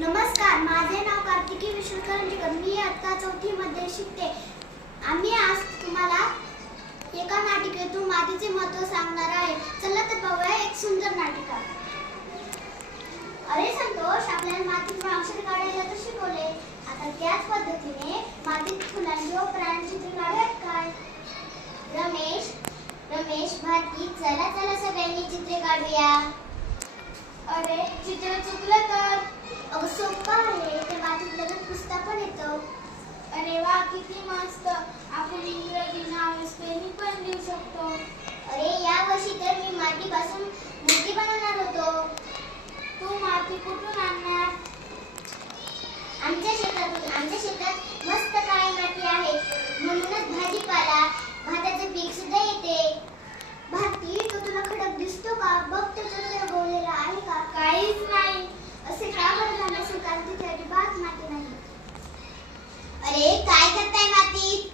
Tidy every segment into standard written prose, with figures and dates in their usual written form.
नमस्कार, माझे नाव कार्तिकी विष्णू करंजीकर. मी आता 4थी मध्ये शिकते. आम्ही आज तुम्हाला एका नाटिकेतून मातीचे महत्त्व सांगणार आहे. चला तर बघूया एक सुंदर नाटिका. अरे संतोष, आपल्याला मातीतून अक्षर काढायला तर शिकवले. आता त्याच पद्धतीने मातीत फुलांची व प्राण्यांची चित्रे काढूयात काय? रमेश, भारती, चला चला सगळ्यांनी चित्रे काढूया. अरे, चित्र चुकलं तर? अगं सोपं आहे, ते मातीत लगेच पुसता पण येतं. अरे वा, किती मस्त. आपण इंग्रजी नाव स्पेलिंग पण लिहू शकतो. अरे, या वर्षी तर मी मातीपासून मूर्ती बनवणार होतो. तू माती कुठून आणणार? आमच्या शेतात मस्त काळी माती आहे, म्हणूनच भाजीपाला भाताचं पीक सुद्धा येते. भारती, तो तुला खडक दिसतो का? बघ, त्याच्यावर उगवलेला आहे का? काहीच नाही. असे का बरं झालं असेल? कारण तिथे अजिबात माती नाही. अरे, काय करताय मातीत?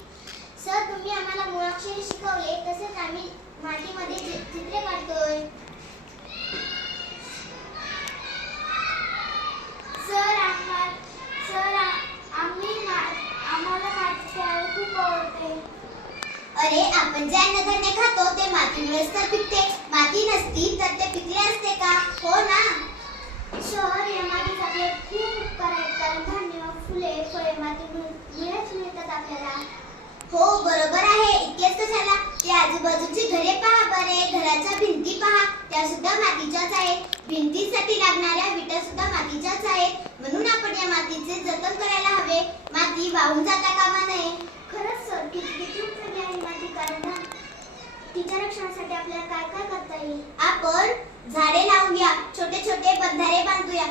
सर, तुम्ही आम्हाला मुळाक्षरे शिकवले, तसेच आम्ही मातीमध्ये चित्रे काढतोय. आम्हाला माती खेळायला खूप आवडते. अरे, आपण जे अन्नधान्य खातो ते मातीमुळेच तर पिकते. माती नसती तर ते पिकले असते का? हो ना. सर, या मातीत आपले खूप उपकार आहेत, कारण धान्य, फुले, फळे मातीमुळेच मिळतात आपल्याला. हो, बरोबर आहे. इतकेच कशाला, ते आजूबाजूची घरे पहा बरे, घराच्या भिंती पहा, त्या सुद्धा मातीच्याच आहेत. भिंतीसाठी लागणाऱ्या विटा सुद्धा मातीच्याच आहेत. म्हणून आपण या मातीचे जतन करायला हवे. माती वाहून जाता कामा नये. खरंच सर, किती उपयोगी आहे माती, कारण तिच्या रक्षणासाठी आपल्याला काय काय करता येईल? आपण झाडे लावूया, छोटे छोटे बंधारे बांधूया,